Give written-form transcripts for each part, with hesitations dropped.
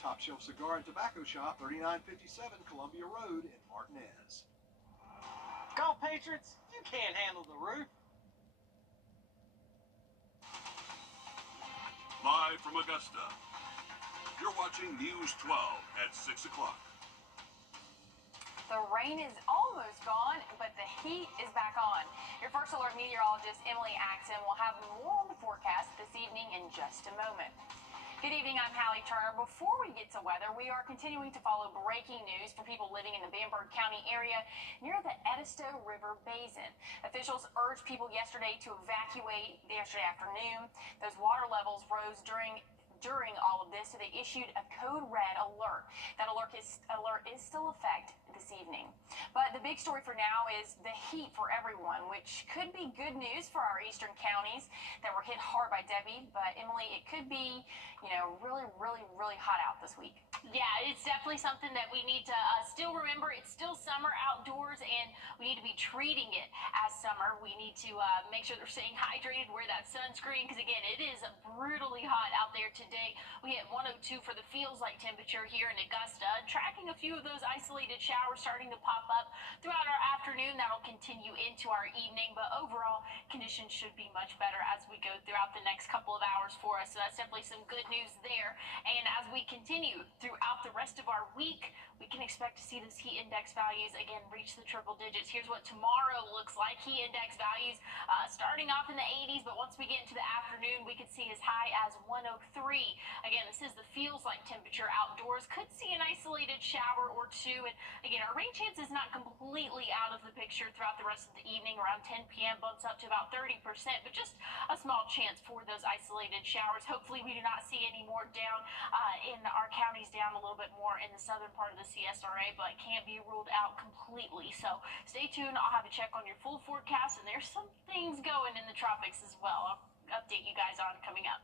Top Shelf Cigar and Tobacco Shop, 3957 Columbia Road in Martinez. Go Patriots! You can't handle the roof. Live from Augusta, you're watching News 12 at 6 o'clock. The rain is almost gone, but the heat is back on. Your First Alert meteorologist, Emily Axon, will have more on the forecast this evening in just a moment. Good evening, I'm Hallie Turner. Before we get to weather, we are continuing to follow breaking news for people living in the Bamberg County area near the Edisto River Basin. Officials urged people yesterday to evacuate yesterday afternoon. Those water levels rose during all of this, so they issued a code red alert. That alert is still in effect this evening. But the big story for now is the heat for everyone, which could be good news for our eastern counties that were hit hard by Debbie. But Emily, it could be, really, really, really hot out this week. Yeah, it's definitely something that we need to still remember. It's still summer outdoors, and we need to be treating it as summer. We need to make sure they're staying hydrated, wear that sunscreen, because again, it is brutally hot out there today. We hit 102 for the feels like temperature here in Augusta, tracking a few of those isolated showers starting to pop up throughout our afternoon. That'll continue into our evening, but overall conditions should be much better as we go throughout the next couple of hours for us. So that's definitely some good news there. And as we continue throughout the rest of our week, we can expect to see those heat index values again reach the triple digits. Here's what tomorrow looks like. Heat index values starting off in the 80s, but once we get into the afternoon, we could see as high as 103. Again, this is the feels like temperature outdoors. Could see an isolated shower or two. And again, our rain chance is not completely out of the picture throughout the rest of the evening. Around 10 p.m. bumps up to about 30%, but just a small chance for those isolated showers. Hopefully we do not see any more down in our counties, down a little bit more in the southern part of the CSRA, but can't be ruled out completely. So stay tuned. I'll have a check on your full forecast, and there's some things going in the tropics as well. I'll update you guys on coming up.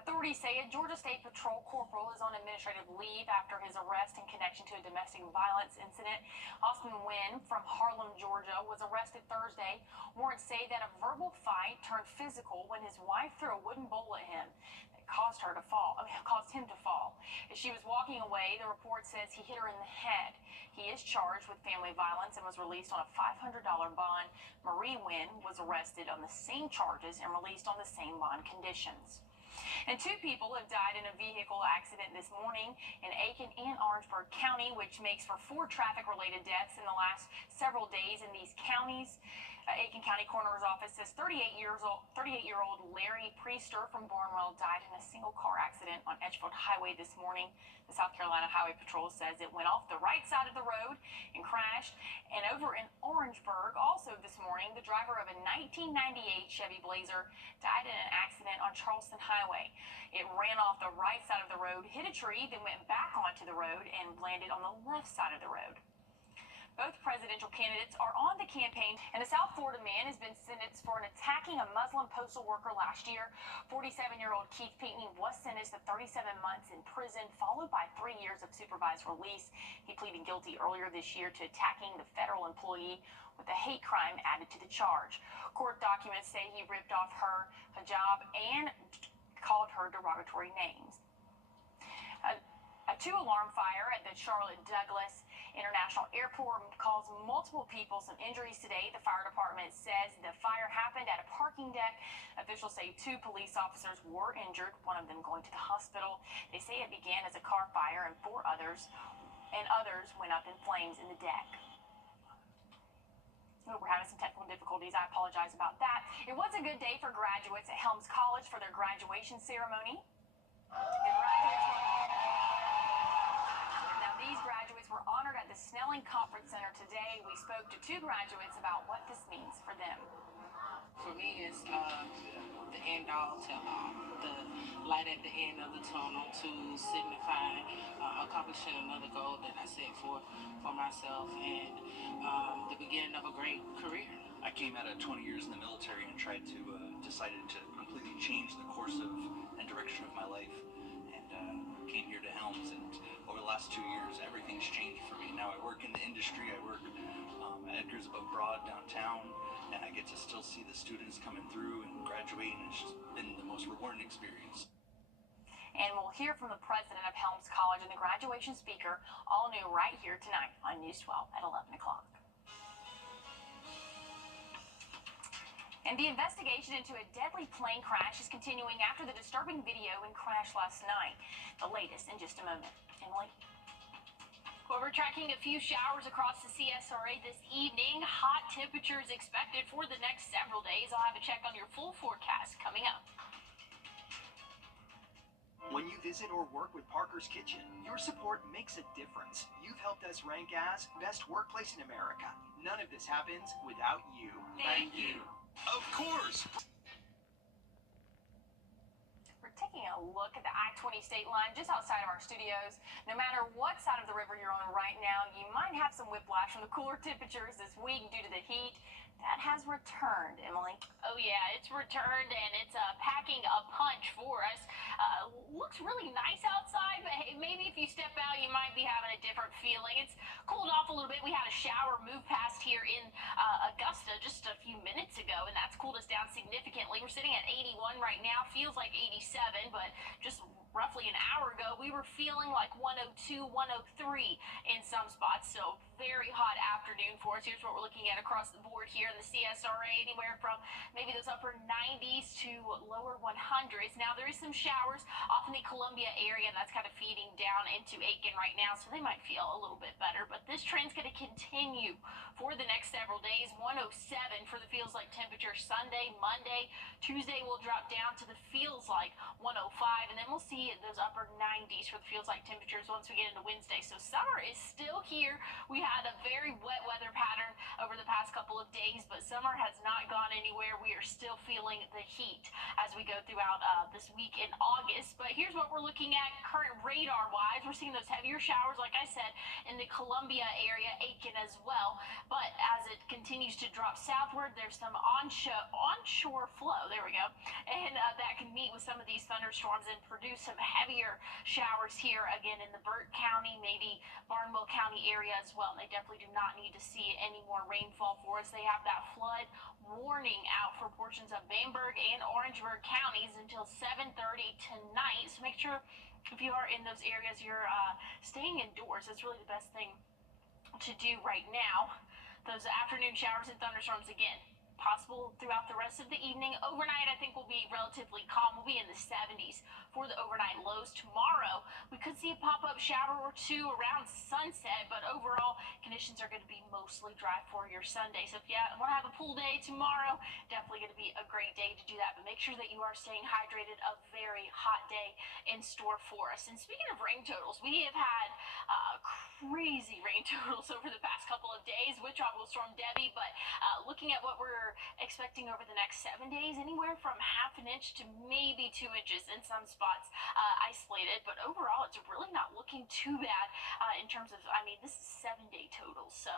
Authorities say a Georgia State Patrol corporal is on administrative leave after his arrest in connection to a domestic violence incident. Austin Wynn from Harlem, Georgia, was arrested Thursday. Warrants say that a verbal fight turned physical when his wife threw a wooden bowl at him. Caused him to fall. As she was walking away, the report says he hit her in the head. He is charged with family violence and was released on a $500 bond. Marie Wynn was arrested on the same charges and released on the same bond conditions. And 2 people have died in a vehicle accident this morning in Aiken and Orangeburg County, which makes for 4 traffic-related deaths in the last several days in these counties. Aiken County Coroner's Office says 38-year-old Larry Priester from Barnwell died in a single car accident on Edgefield Highway this morning. The South Carolina Highway Patrol says it went off the right side of the road and crashed. And over in Orangeburg, also this morning, the driver of a 1998 Chevy Blazer died in an accident on Charleston Highway. It ran off the right side of the road, hit a tree, then went back onto the road and landed on the left side of the road. Both presidential candidates are on the campaign, and a South Florida man has been sentenced for attacking a Muslim postal worker last year. 47-year-old Keith Pinckney was sentenced to 37 months in prison, followed by 3 years of supervised release. He pleaded guilty earlier this year to attacking the federal employee with a hate crime added to the charge. Court documents say he ripped off her hijab and called her derogatory names. A 2-alarm fire at the Charlotte Douglas International Airport caused multiple people some injuries today. The fire department says the fire happened at a parking deck. Officials say 2 police officers were injured, one of them going to the hospital. They say it began as a car fire and others went up in flames in the deck. We're having some technical difficulties. I apologize about that. It was a good day for graduates at Helms College for their graduation ceremony. These graduates were honored at the Snelling Conference Center today. We spoke to 2 graduates about what this means for them. For me, it's the end all to the light at the end of the tunnel to signify accomplishing another goal that I set for myself and the beginning of a great career. I came out of 20 years in the military and decided to completely change the course and direction of my life, and came here to Helms, and over the last 2 years everything's changed for me. Now I work in the industry. I work at Edgar's Above Broad downtown, and I get to still see the students coming through and graduating. It's just been the most rewarding experience. And we'll hear from the president of Helms College and the graduation speaker, all new right here tonight on News 12 at 11 o'clock. And the investigation into a deadly plane crash is continuing after the disturbing video and crash last night. The latest in just a moment. Emily? Well, we're tracking a few showers across the CSRA this evening. Hot temperatures expected for the next several days. I'll have a check on your full forecast coming up. When you visit or work with Parker's Kitchen, your support makes a difference. You've helped us rank as Best Workplace in America. None of this happens without you. Thank you. Of course. We're taking a look at the I-20 state line just outside of our studios. No matter what side of the river you're on right now, you might have some whiplash from the cooler temperatures this week due to the heat. That has returned, Emily. Oh yeah, it's returned and it's packing a punch for us. Looks really nice outside, but hey, maybe if you step out, you might be having a different feeling. It's cooled off a little bit. We had a shower move past here in Augusta just a few minutes ago, and that's cooled us down significantly. We're sitting at 81 right now. Feels like 87, but just roughly an hour ago, we were feeling like 102, 103 in some spots. So very hot afternoon for us. Here's what we're looking at across the board here in the CSRA, anywhere from maybe those upper 90s to lower 100s. Now, there is some showers off in the Columbia area, and that's kind of feeding down into Aiken right now, so they might feel a little bit better. But this trend's going to continue for the next several days. 107 for the feels like temperature Sunday, Monday. Tuesday will drop down to the feels like 105, and then we'll see those upper 90s for the feels like temperatures once we get into Wednesday. So summer is still here. We had a very wet weather pattern over the past couple of days, but summer has not gone anywhere. We are still feeling the heat as we go throughout this week in August. But here's what we're looking at current radar wise. We're seeing those heavier showers, like I said, in the Columbia area, Aiken as well. But as it continues to drop southward, there's some onshore flow. There we go. And that can meet with some of these thunderstorms and produce some heavier showers here again in the Burt County, maybe Barnwell County area as well. And they definitely do not need to see any more rainfall for us. They have that flood warning out for portions of Bamberg and Orangeburg counties until 7:30 tonight. So make sure if you are in those areas, you're staying indoors. That's really the best thing to do right now. Those afternoon showers and thunderstorms again possible throughout the rest of the evening. Overnight, I think will be relatively calm. We'll be in the 70s for the overnight lows. Tomorrow, we could see a pop-up shower or two around sunset, but overall, conditions are going to be mostly dry for your Sunday. So if you want to have a pool day tomorrow, definitely going to be a great day to do that. But make sure that you are staying hydrated. A very hot day in store for us. And speaking of rain totals, we have had crazy rain totals over the past couple of days with Tropical Storm Debbie, but looking at what we're expecting over the next 7 days, anywhere from half an inch to maybe 2 inches in some spots isolated. But overall, it's really not looking too bad in terms of, I mean, this is 7-day totals. So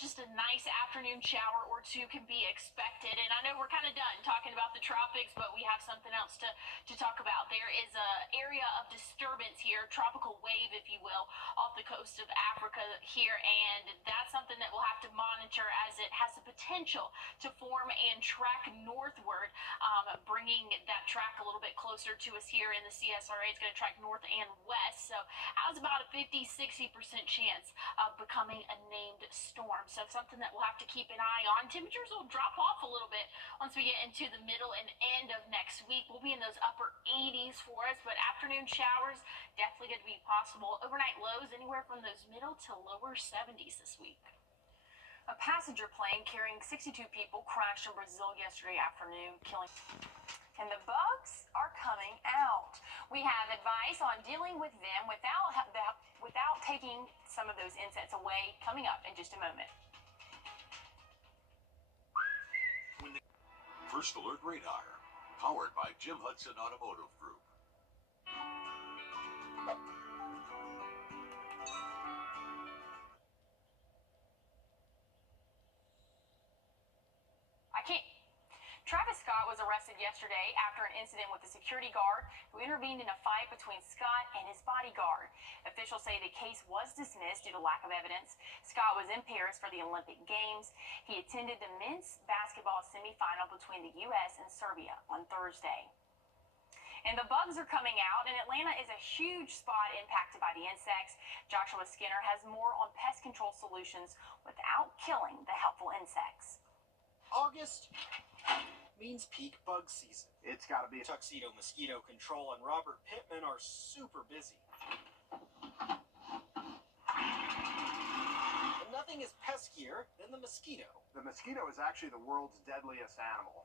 just a nice afternoon shower or two can be expected. And I know we're kind of done talking about the tropics, but we have something else to talk about. There is an area of disturbance here, tropical wave, if you will, off the coast of Africa here. And that's something that we'll have to monitor as it has the potential to form and track northward, bringing that track a little bit closer to us here in the CSRA. It's going to track north and west, so has about a 50-60% chance of becoming a named storm. So something that we'll have to keep an eye on. Temperatures will drop off a little bit once we get into the middle and end of next week. We'll be in those upper 80s for us, but afternoon showers definitely going to be possible. Overnight lows anywhere from those middle to lower 70s this week. A passenger plane carrying 62 people crashed in Brazil yesterday afternoon, killing. And the bugs are coming out. We have advice on dealing with them without taking some of those insects away coming up in just a moment. First Alert Radar, powered by Jim Hudson Automotive Group. Travis Scott was arrested yesterday after an incident with a security guard who intervened in a fight between Scott and his bodyguard. Officials say the case was dismissed due to lack of evidence. Scott was in Paris for the Olympic Games. He attended the men's basketball semifinal between the U.S. and Serbia on Thursday. And the bugs are coming out, and Atlanta is a huge spot impacted by the insects. Joshua Skinner has more on pest control solutions without killing the helpful insects. August means peak bug season. It's got to be. Tuxedo Mosquito Control and Robert Pittman are super busy. And nothing is peskier than the mosquito. The mosquito is actually the world's deadliest animal.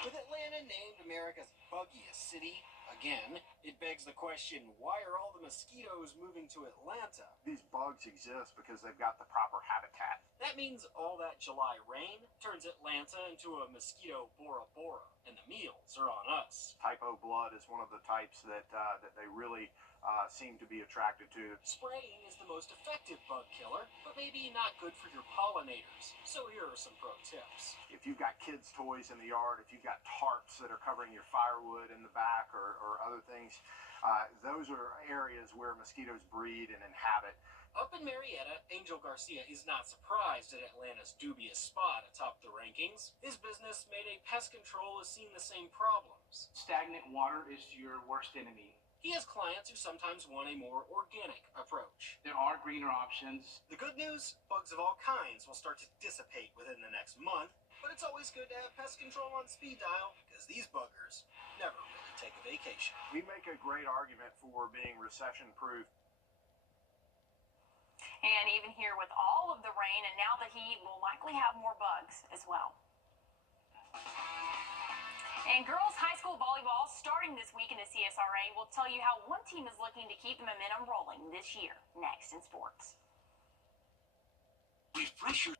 With Atlanta named America's buggiest city again, it begs the question, why are all the mosquitoes moving to Atlanta? These bugs exist because they've got the proper habitat. That means all that July rain turns Atlanta into a mosquito Bora Bora, and the meals are on us. Type O blood is one of the types that they really seem to be attracted to. Spraying is the most effective bug killer, but maybe not good for your pollinators. So here are some pro tips. If you've got kids' toys in the yard, if you've got tarps that are covering your firewood in the back or other things, those are areas where mosquitoes breed and inhabit. Up in Marietta, Angel Garcia is not surprised at Atlanta's dubious spot atop the rankings. His business, Mayday Pest Control, has seen the same problems. Stagnant water is your worst enemy. He has clients who sometimes want a more organic approach. There are greener options. The good news, bugs of all kinds will start to dissipate within the next month, but it's always good to have pest control on speed dial, because these buggers never really take a vacation. We make a great argument for being recession-proof. And even here with all of the rain and now the heat, we'll likely have more bugs as well. And girls high school volleyball starting this week in the CSRA will tell you how one team is looking to keep the momentum rolling this year. Next in sports. Refresh your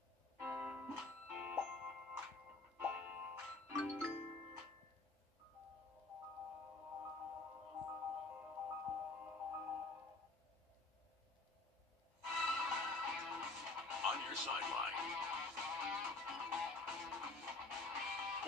on your sideline.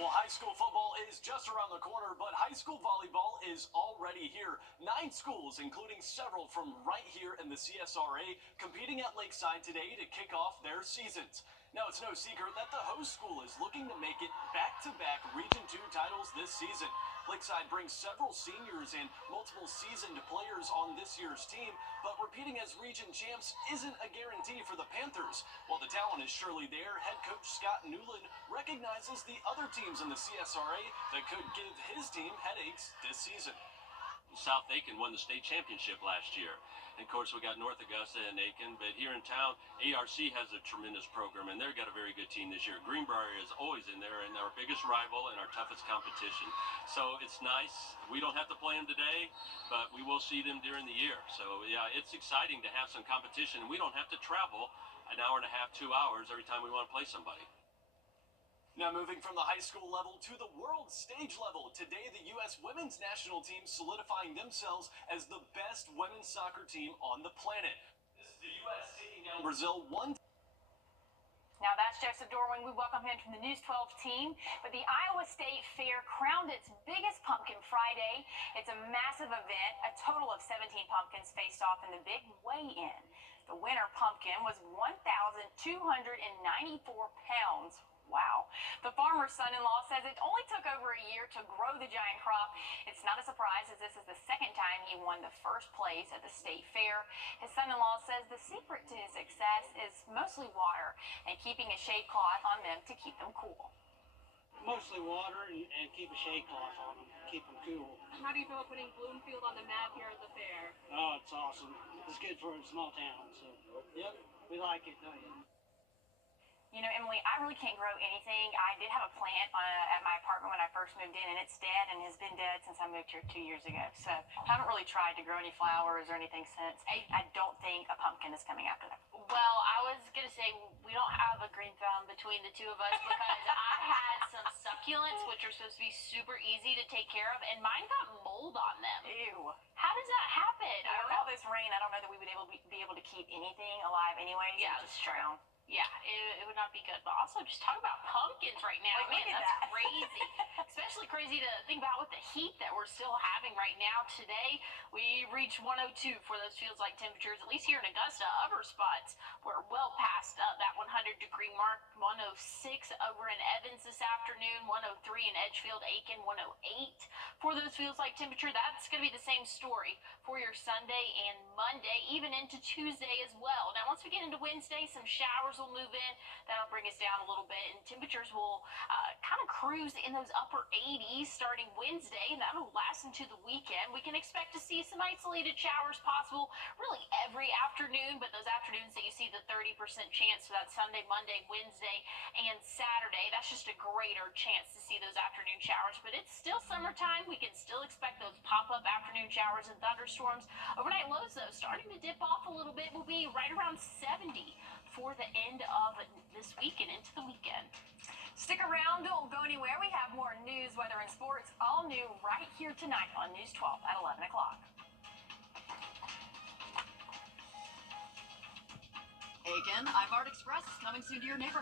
Well, high school football is just around the corner, but high school volleyball is already here. 9 schools, including several from right here in the CSRA, competing at Lakeside today to kick off their seasons. Now, it's no secret that the host school is looking to make it back-to-back Region 2 titles this season. Lakeside brings several seniors and multiple seasoned players on this year's team, but repeating as region champs isn't a guarantee for the Panthers. While the talent is surely there, head coach Scott Newland recognizes the other teams in the CSRA that could give his team headaches this season. South Aiken won the state championship last year. And of course, we got North Augusta and Aiken, but here in town, ARC has a tremendous program, and they've got a very good team this year. Greenbrier is always in there, and our biggest rival and our toughest competition. So it's nice. We don't have to play them today, but we will see them during the year. So yeah, it's exciting to have some competition, and we don't have to travel an hour and a half, 2 hours every time we want to play somebody. Now moving from the high school level to the world stage level, today the U.S. women's national team solidifying themselves as the best women's soccer team on the planet. This is the U.S. taking down Brazil 1. Now that's Joseph Dorwin. We welcome him from the News 12 team. But the Iowa State Fair crowned its biggest pumpkin Friday. It's a massive event. A total of 17 pumpkins faced off in the big weigh-in. The winner pumpkin was 1,294 pounds. Wow. The farmer's son-in-law says it only took over a year to grow the giant crop. It's not a surprise, as this is the second time he won the first place at the state fair. His son-in-law says the secret to his success is mostly water and keeping a shade cloth on them to keep them cool. Mostly water and keep a shade cloth on them, keep them cool. How do you feel about putting Bloomfield on the map here at the fair? Oh, it's awesome. It's good for a small town, so yep, we like it, don't you? You know, Emily, I really can't grow anything. I did have a plant at my apartment when I first moved in, and it's dead and has been dead since I moved here 2 years ago. So I haven't really tried to grow any flowers or anything since. I don't think a pumpkin is coming after that. Well, I was going to say we don't have a green thumb between the two of us because I had some succulents, which are supposed to be super easy to take care of, and mine got mold on them. Ew. How does that happen? With all this rain, I don't know that we would be able to keep anything alive anyway. Yeah, that's true. Yeah, it would not be good. But also, just talk about pumpkins right now. Like, Man, look at that's that. crazy. Especially crazy to think about with the heat that we're still having right now. Today, we reached 102 for those feels-like temperatures, at least here in Augusta. Other spots were well past that 100-degree mark. 106 over in Evans this afternoon, 103 in Edgefield, Aiken, 108 for those feels-like temperature. That's going to be the same story for your Sunday and Monday, even into Tuesday as well. Now, once we get into Wednesday, some showers will move in. That'll bring us down a little bit, and temperatures will kind of cruise in those upper 80s starting Wednesday, and that'll last into the weekend. We can expect to see some isolated showers possible really every afternoon, but those afternoons that you see the 30% chance for that Sunday, Monday, Wednesday, and Saturday, that's just a greater chance to see those afternoon showers. But it's still summertime. We can still expect those pop-up afternoon showers and thunderstorms. Overnight lows, though, starting to dip off a little bit, will be right around 70 for the end of this week and into the weekend. Stick around, don't go anywhere. We have more news, weather, and sports, all new right here tonight on News 12 at 11 o'clock. Aiken, iMart Express is coming soon to your neighborhood.